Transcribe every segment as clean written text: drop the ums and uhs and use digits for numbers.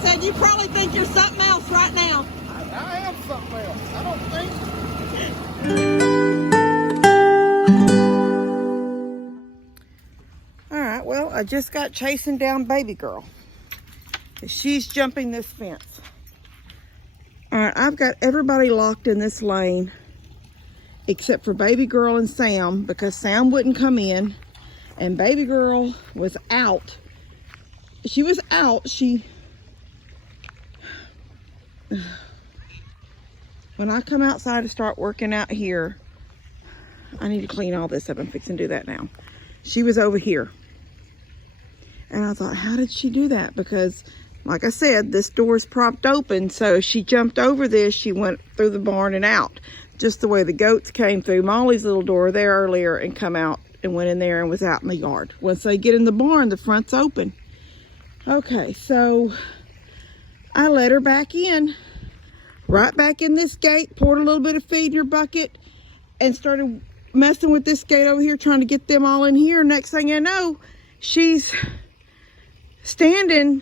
said you probably think you're something else right now. I am something else. I don't think. All right, well, I just got chasing down baby girl. She's jumping this fence. All right, I've got everybody locked in this lane except for baby girl and Sam, because Sam wouldn't come in and baby girl was out. She was out. When I come outside to start working out here, I need to clean all this up. I'm fixing to do that now. She was over here. And I thought, how did she do that? Because, like I said, this door is propped open. So she jumped over this. She went through the barn and out. Just the way the goats came through Molly's little door there earlier and come out and went in there and was out in the yard. Once they get in the barn, the front's open. Okay, so I let her back in. Right back in this gate. Poured a little bit of feed in her bucket. And started messing with this gate over here, trying to get them all in here. Next thing I know, she's standing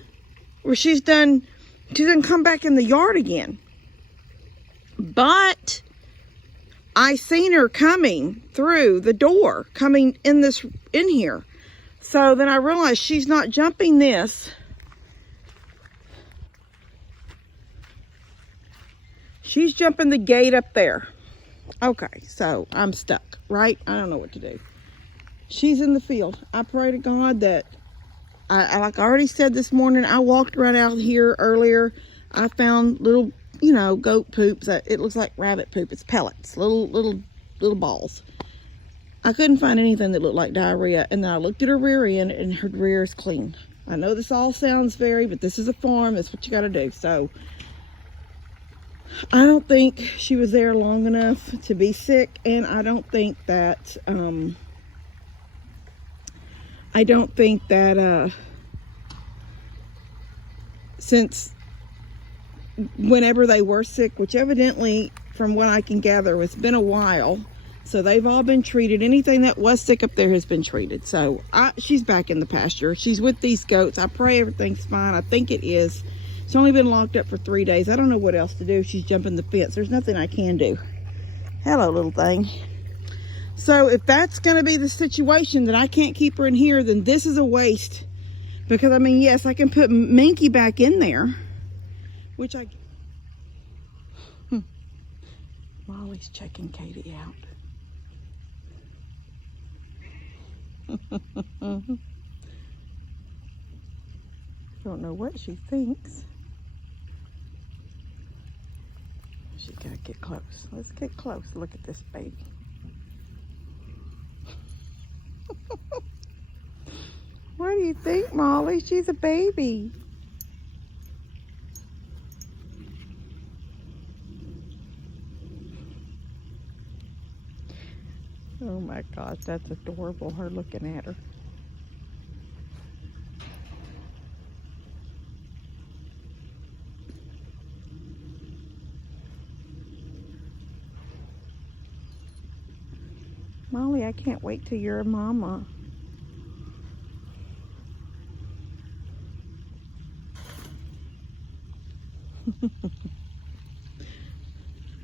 where she doesn't come back in the yard again. But I seen her coming through the door, coming in here. So then I realized she's not jumping this. She's jumping the gate up there. Okay, so I'm stuck, right? I don't know what to do. She's in the field. I pray to God that like I already said this morning, I walked right out here earlier. I found little, goat poops. It looks like rabbit poop. It's pellets, little balls. I couldn't find anything that looked like diarrhea. And then I looked at her rear end, and her rear is clean. I know this all sounds but this is a farm. That's what you got to do. So I don't think she was there long enough to be sick. And I don't think that, since whenever they were sick, which evidently from what I can gather it's been a while, so they've all been treated. Anything that was sick up there has been treated. So she's back in the pasture. She's with these goats. I pray everything's fine. I think it is. She's only been locked up for 3 days. I don't know what else to do. She's jumping the fence. There's nothing I can do. Hello, little thing. So if that's going to be the situation that I can't keep her in here, then this is a waste. Because, I mean, yes, I can put Minky back in there. Which Molly's checking Katie out. Don't know what she thinks. She's got to get close. Let's get close. Look at this baby. What do you think, Molly? She's a baby. Oh my gosh, that's adorable, her looking at her. Molly, I can't wait till you're a mama.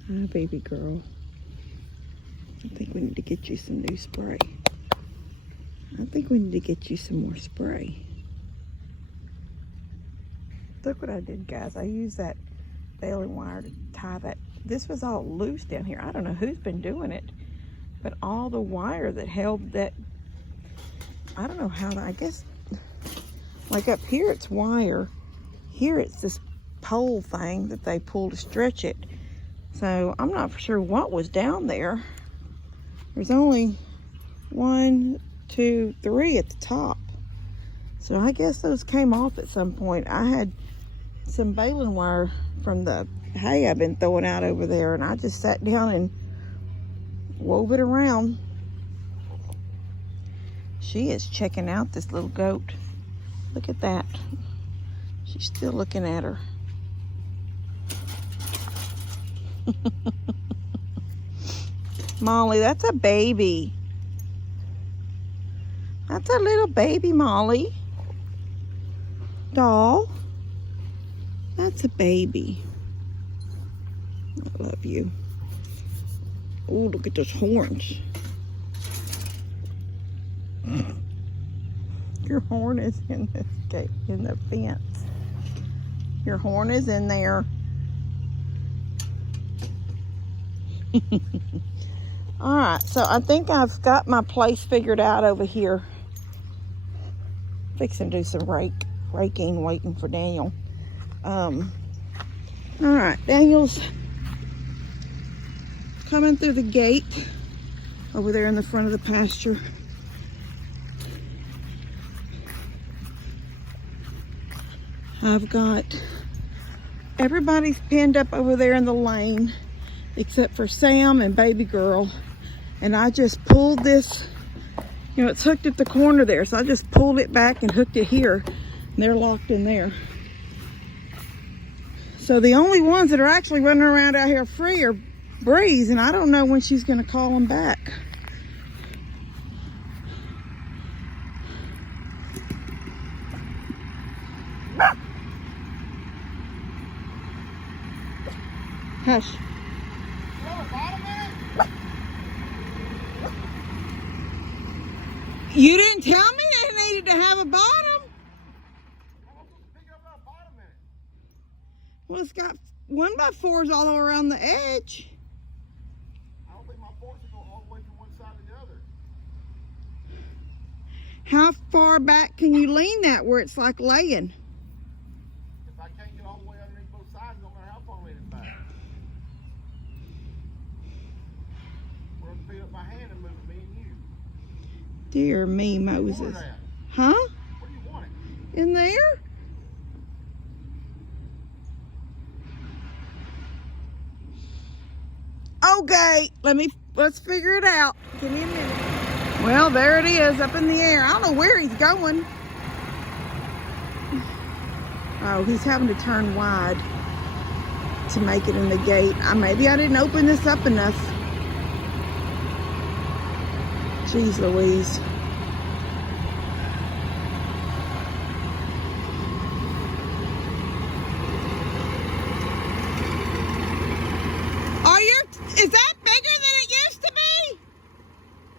Hi, baby girl. I think we need to get you some new spray. I think we need to get you some more spray. Look what I did, guys. I used that baling wire to tie that. This was all loose down here. I don't know who's been doing it, but all the wire that held that, I don't know how, I guess, like up here it's wire. Here it's this pole thing that they pull to stretch it. So I'm not for sure what was down there. There's only 1, 2, 3 at the top. So I guess those came off at some point. I had some baling wire from the hay I've been throwing out over there, and I just sat down and wove it around. She is checking out this little goat. Look at that. She's still looking at her. Molly, that's a baby. That's a little baby, Molly. Doll. That's a baby. I love you. Oh, look at those horns. Your horn is in this gate, in the fence. Your horn is in there. All right, so I think I've got my place figured out over here. Fixing to do some raking, waiting for Daniel. All right, Daniel's coming through the gate over there in the front of the pasture. I've got everybody's pinned up over there in the lane except for Sam and baby girl. And I just pulled this, you know, it's hooked at the corner there. So I just pulled it back and hooked it here. And they're locked in there. So the only ones that are actually running around out here free are Breeze. And I don't know when she's going to call them back. Hush. You didn't tell me they needed to have a bottom. Well, it's got 1x4s all around the edge. I don't think my forks will go all the way from one side to the other. How far back can you lean that where it's like laying? If I can't get all the way underneath both sides, no matter how far I lean it back. We're going to pick up my hand and move it, me and you. Dear me, Where Moses. you want it at? Huh? Where do you want it? In there? Okay, let's figure it out. Give me a minute. Well, there it is up in the air. I don't know where he's going. Oh, he's having to turn wide to make it in the gate. Maybe I didn't open this up enough. Jeez Louise. Is that bigger than it used to be?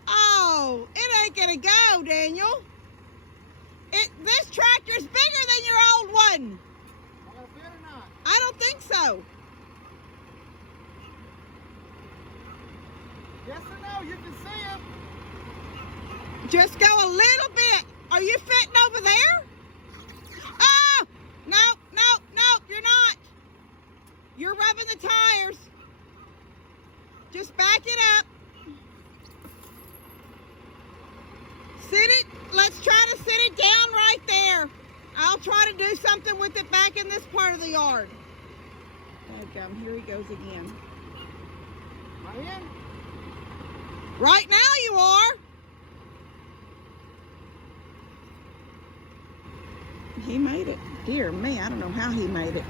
Oh, it ain't gonna go, Daniel. This tractor's bigger than your old one. Am I going to fit or not? I don't think so. Yes or no? You can see him. Just go a little bit. Are you fitting over there? Oh, nope, you're not. You're rubbing the tires. Just back it up. Sit it. Let's try to sit it down right there. I'll try to do something with it back in this part of the yard. Okay, here he goes again. Am I in? Right now you are. He made it. Dear me, I don't know how he made it.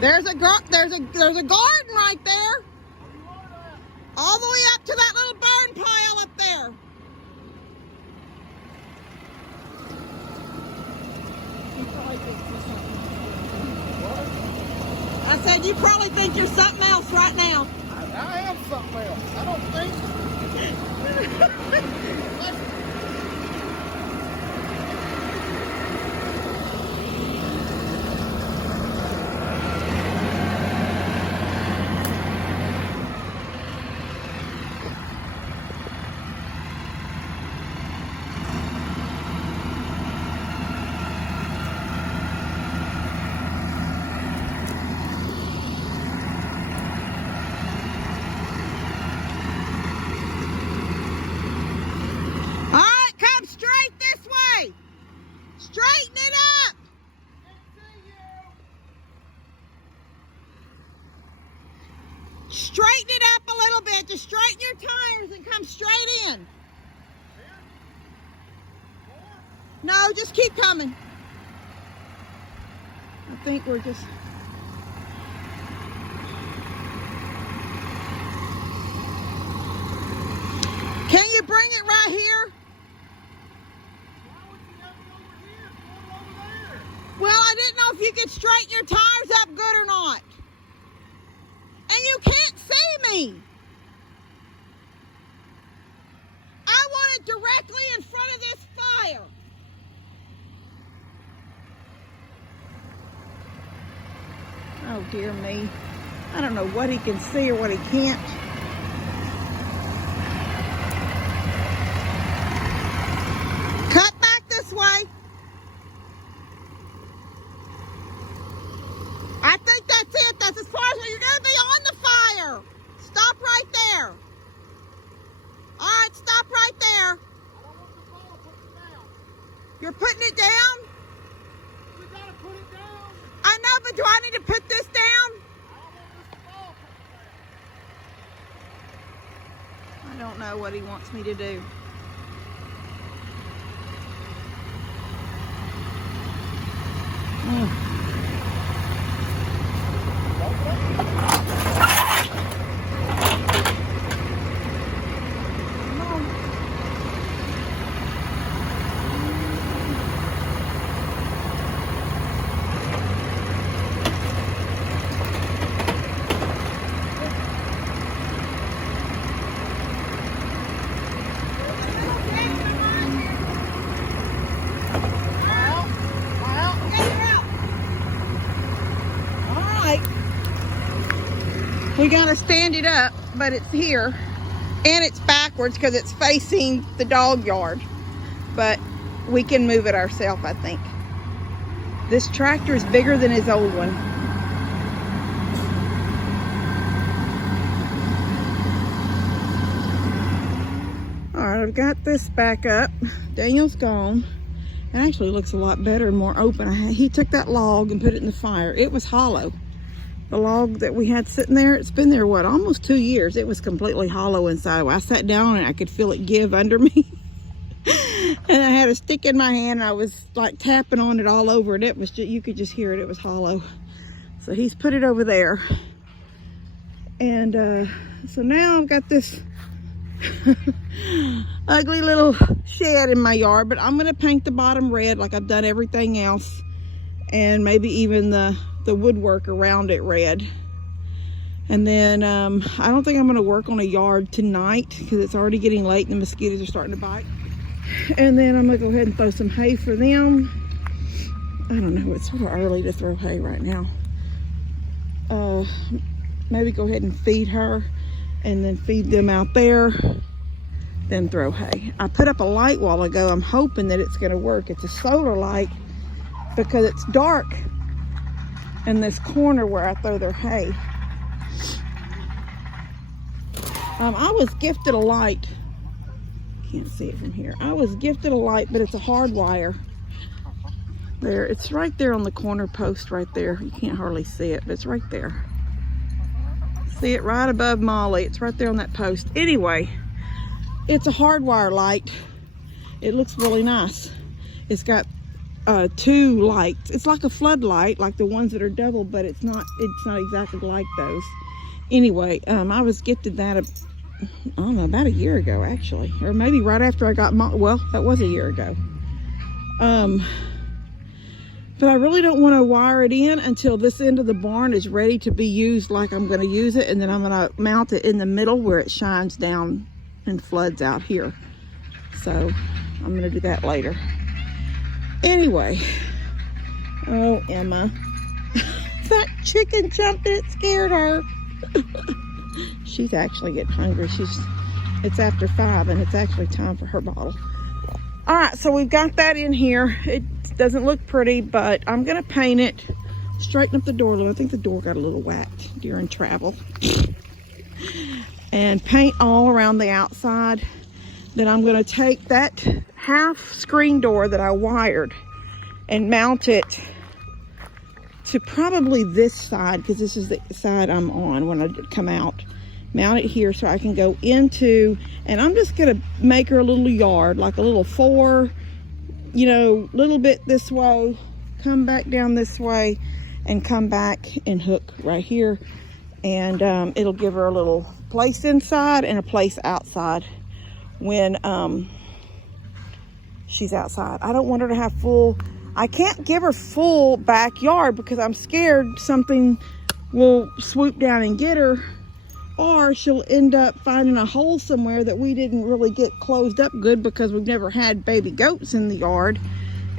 There's a garden right there. All the way up to that little burn pile up there. I said you probably think you're something else right now. I am something else. I don't think. Straighten it up. Straighten it up a little bit. Just straighten your tires and come straight in. No, just keep coming. I think we're just... Can you bring it right here? Well, I didn't know if you could straighten your tires me. I want it directly in front of this fire. Oh dear me. I don't know what he can see or what he can't. Cut back this way. I think that's it. That's as far as you're going to be on the fire. Stop right there. All right, stop right there. I don't want the ball put it down. You're putting it down? We gotta put it down. I know, but do I need to put this down? I don't want this ball put it down. I don't know what he wants me to do. We gotta stand it up, but it's here, and it's backwards because it's facing the dog yard, but we can move it ourselves, I think. This tractor is bigger than his old one. All right, I've got this back up. Daniel's gone. It actually looks a lot better and more open. He took that log and put it in the fire. It was hollow. The log that we had sitting there, it's been there, what, almost 2 years. It was completely hollow inside. I sat down and I could feel it give under me. And I had a stick in my hand and I was like tapping on it all over, and it was just, you could just hear it, it was hollow. So he's put it over there. And so now I've got this ugly little shed in my yard, but I'm gonna paint the bottom red like I've done everything else, and maybe even the woodwork around it red. And then I don't think I'm gonna work on a yard tonight because it's already getting late and the mosquitoes are starting to bite. And then I'm gonna go ahead and throw some hay for them. I don't know, it's sort of early to throw hay right now. Maybe go ahead and feed her and then feed them out there, then throw hay. I put up a light a while ago. I'm hoping that it's gonna work. It's a solar light because it's dark in this corner where I throw their hay. I was gifted a light. Can't see it from here. I was gifted a light, but it's a hard wire. There, it's right there on the corner post right there. You can't hardly see it, but it's right there. See it right above Molly. It's right there on that post. Anyway, it's a hardwire light. It looks really nice. It's got 2 lights. It's like a floodlight, like the ones that are double, but it's not exactly like those. Anyway, I was gifted that, I don't know, about a year ago actually, or maybe right after I got well, that was a year ago. But I really don't want to wire it in until this end of the barn is ready to be used like I'm going to use it, and then I'm going to mount it in the middle where it shines down and floods out here. So I'm going to do that later. Anyway, oh Emma, that chicken jumped and it scared her. She's actually getting hungry. It's after 5 and it's actually time for her bottle. All right, so we've got that in here. It doesn't look pretty, but I'm gonna paint it, straighten up the door a little. I think the door got a little whacked during travel. And paint all around the outside. Then I'm gonna take that half screen door that I wired and mount it to probably this side, because this is the side I'm on when I come out. Mount it here so I can go into, and I'm just gonna make her a little yard, like a little 4, you know, little bit this way, come back down this way, and come back and hook right here. And it'll give her a little place inside and a place outside when she's outside. I don't want her to have full, I can't give her full backyard because I'm scared something will swoop down and get her or she'll end up finding a hole somewhere that we didn't really get closed up good because we've never had baby goats in the yard,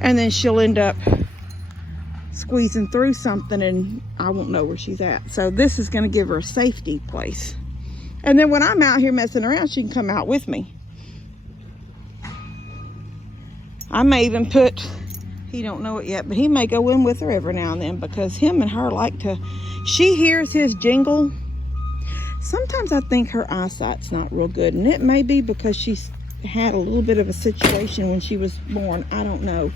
and then she'll end up squeezing through something and I won't know where she's at. So this is going to give her a safety place, and then when I'm out here messing around, she can come out with me. I may even put, he don't know it yet, but he may go in with her every now and then, because him and her like to, she hears his jingle. Sometimes I think her eyesight's not real good, and it may be because she's had a little bit of a situation when she was born. I don't know.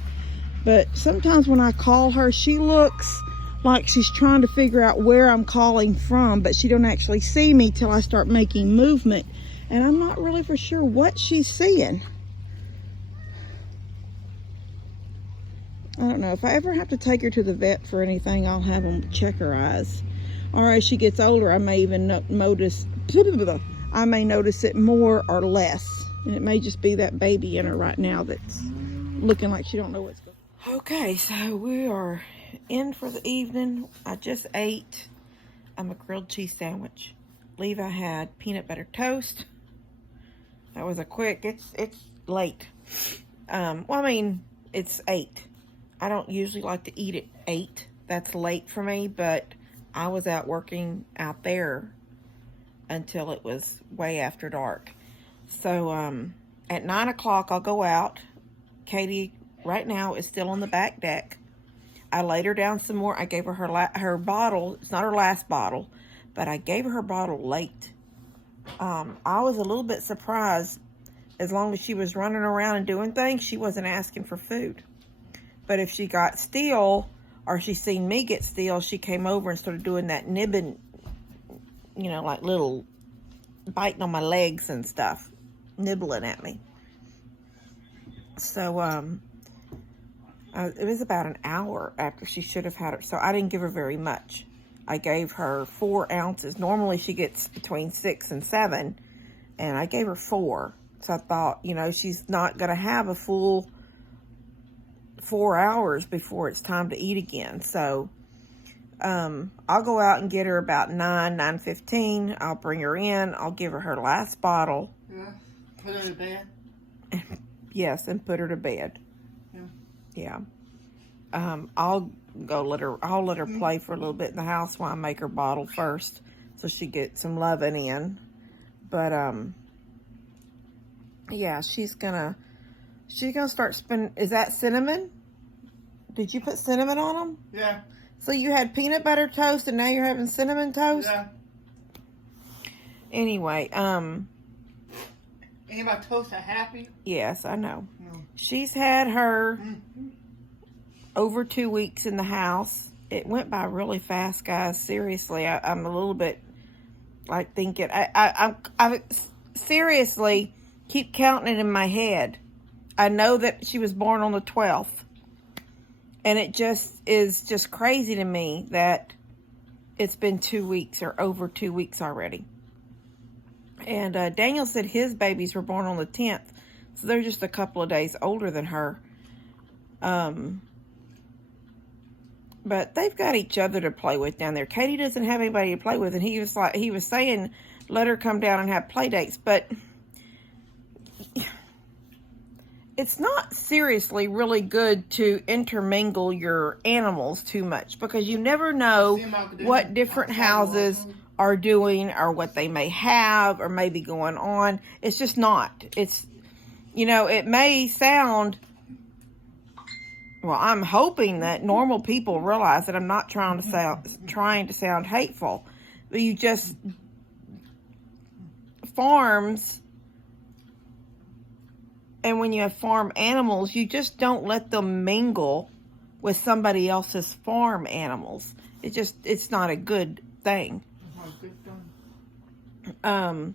But sometimes when I call her, she looks like she's trying to figure out where I'm calling from, but she don't actually see me till I start making movement, and I'm not really for sure what she's seeing. I don't know. If I ever have to take her to the vet for anything, I'll have them check her eyes. Or as she gets older, I may even notice it more or less. And it may just be that baby in her right now that's looking like she don't know what's going on. Okay, so we are in for the evening. I just ate a grilled cheese sandwich. Levi had peanut butter toast. That was a quick, it's late. Well, I mean, it's 8. I don't usually like to eat at 8. That's late for me, but I was out working out there until it was way after dark. So at 9 o'clock, I'll go out. Katie right now is still on the back deck. I laid her down some more. I gave her her bottle. It's not her last bottle, but I gave her bottle late. I was a little bit surprised. As long as she was running around and doing things, she wasn't asking for food. But if she got still, or she seen me get still, she came over and started doing that nibbing, you know, like little biting on my legs and stuff, nibbling at me. So, it was about an hour after she should have had her. So I didn't give her very much. I gave her 4 ounces. Normally she gets between 6 and 7, and I gave her 4. So I thought, you know, she's not going to have a full 4 hours before it's time to eat again. So I'll go out and get her about 9:15. I'll bring her in. I'll give her her last bottle. Yeah. Put her to bed. Yes, and put her to bed. Yeah. I'll let her play for a little bit in the house while I make her bottle first, so she gets some loving in. But yeah, she's gonna start spending. Is that cinnamon? Did you put cinnamon on them? Yeah. So you had peanut butter toast, and now you're having cinnamon toast? Yeah. Anyway, Ain't my toast happy? yes, I know. No. She's had her over 2 weeks in the house. It went by really fast, guys. Seriously, I'm a little bit like thinking. I seriously keep counting it in my head. I know that she was born on the 12th. And it just is just crazy to me that it's been 2 weeks or over 2 weeks already. And Daniel said his babies were born on the 10th. So they're just a couple of days older than her. But they've got each other to play with down there. Katie doesn't have anybody to play with. And he was saying, let her come down and have play dates. But it's not seriously really good to intermingle your animals too much, because you never know what different houses are doing or what they may have or may be going on. It's just not. It's, you know, it may sound, well, I'm hoping that normal people realize that I'm not trying to sound hateful, but you just, farms, and when you have farm animals, you just don't let them mingle with somebody else's farm animals. It's not a good thing. When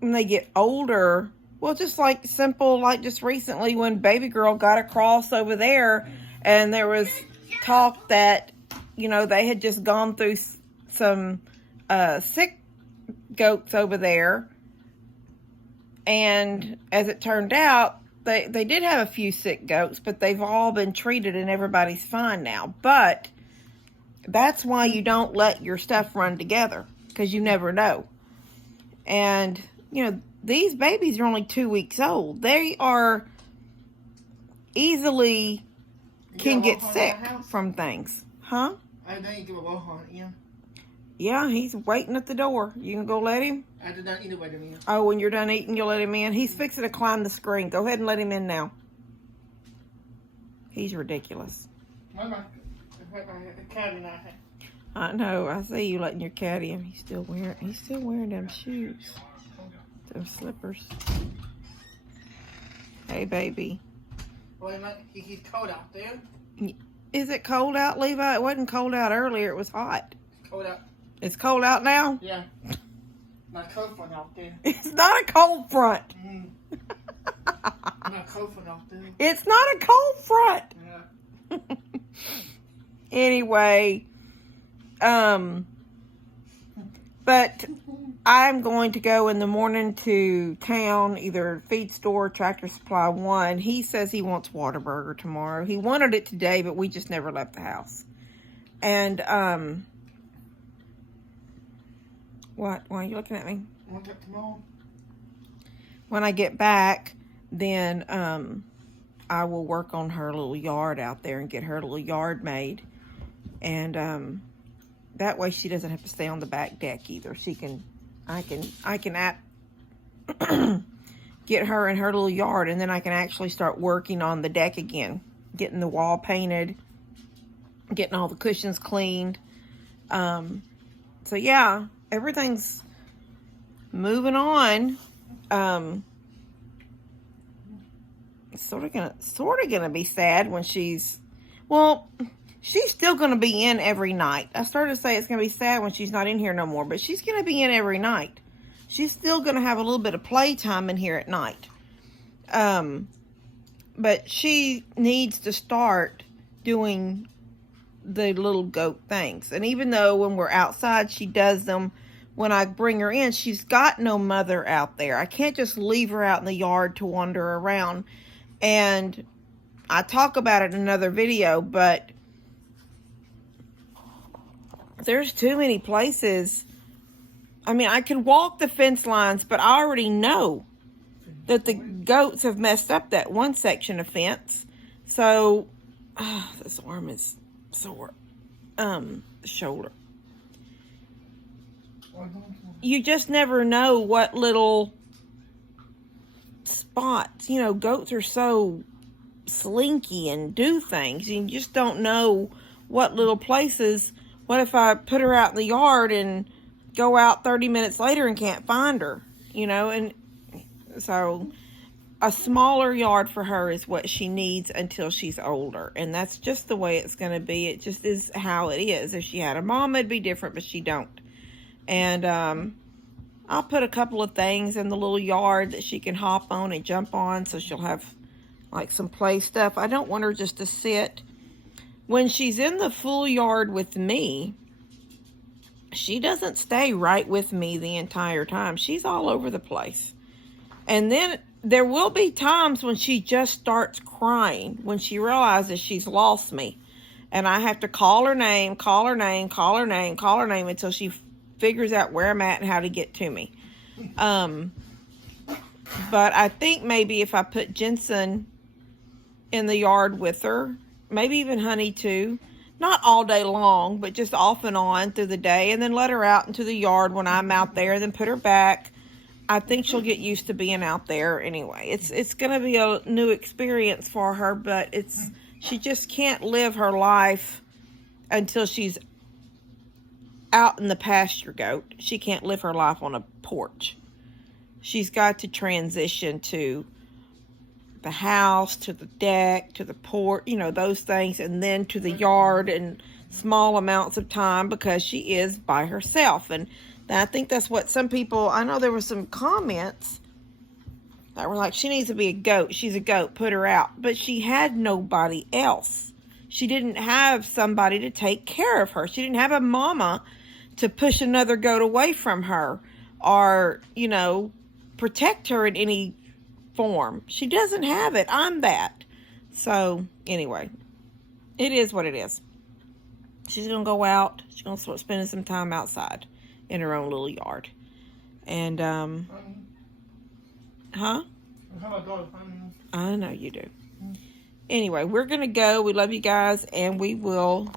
they get older, well, just like simple, like just recently when baby girl got across over there, and there was talk that, you know, they had just gone through some sick goats over there. And as it turned out, they did have a few sick goats, but they've all been treated and everybody's fine now. But that's why you don't let your stuff run together. because you never know. And, you know, these babies are only 2 weeks old. They are easily can get sick from things. Huh? I didn't give a ball on it, yeah. Yeah, he's waiting at the door. You can go let him? I did not eat it by the meal. Oh, when you're done eating, you'll let him in? He's fixing to climb the screen. Go ahead and let him in now. He's ridiculous. My cat and I. I know. I see you letting your cat in. He's still wearing them shoes. Them slippers. Hey, baby. Well, he's cold out there. Is it cold out, Levi? It wasn't cold out earlier. It was hot. It's cold out. It's cold out now? Yeah. Not cold front out there. It's not a cold front. Not cold front out there. It's not a cold front. Yeah. Anyway, but I'm going to go in the morning to town, either feed store, Tractor Supply One. He says he wants Whataburger tomorrow. He wanted it today, but we just never left the house. And, what? Why are you looking at me? Want that tomorrow? When I get back, then, I will work on her little yard out there and get her little yard made. And, that way she doesn't have to stay on the back deck either. I can get her in her little yard, and then I can actually start working on the deck again, getting the wall painted, getting all the cushions cleaned. So yeah, everything's moving on. It's sort of gonna be sad when she's still gonna be in every night. I started to say it's gonna be sad when she's not in here no more, but she's gonna be in every night. She's still gonna have a little bit of playtime in here at night. But she needs to start doing the little goat things. And even though when we're outside, she does them, when I bring her in, she's got no mother out there. I can't just leave her out in the yard to wander around. And I talk about it in another video, but there's too many places. I mean, I can walk the fence lines, but I already know that the goats have messed up that one section of fence. So, this arm is sore. The shoulder. You just never know what little spots. You know, goats are so slinky and do things. You just don't know what little places. What if I put her out in the yard and go out 30 minutes later and can't find her? You know, and so a smaller yard for her is what she needs until she's older. And that's just the way it's going to be. It just is how it is. If she had a mom, it'd be different, but she don't. And I'll put a couple of things in the little yard that she can hop on and jump on, so she'll have like some play stuff. I don't want her just to sit. When she's in the full yard with me, she doesn't stay right with me the entire time. She's all over the place. And then there will be times when she just starts crying, when she realizes she's lost me. And I have to call her name until she figures out where I'm at and how to get to me. But I think maybe if I put Jensen in the yard with her, maybe even Honey too, not all day long, but just off and on through the day, and then let her out into the yard when I'm out there, then put her back. I think she'll get used to being out there anyway. It's going to be a new experience for her, but she just can't live her life until she's out in the pasture goat. She can't live her life on a porch. She's got to transition to the house, to the deck, to the porch, you know, those things, and then to the yard in small amounts of time because she is by herself. And I think that's what some people, I know there were some comments that were like, she needs to be a goat. She's a goat. Put her out. But she had nobody else. She didn't have somebody to take care of her. She didn't have a mama to push another goat away from her or, you know, protect her in any form. She doesn't have it. I'm that. So, anyway, it is what it is. She's going to go out. She's going to start spending some time outside. in her own little yard. And, Honey, huh? how about dog, honey? I know you do. Anyway, we're going to go. We love you guys, and we will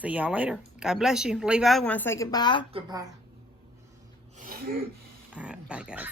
see y'all later. God bless you. Levi, want to say goodbye? Goodbye. All right, bye, guys.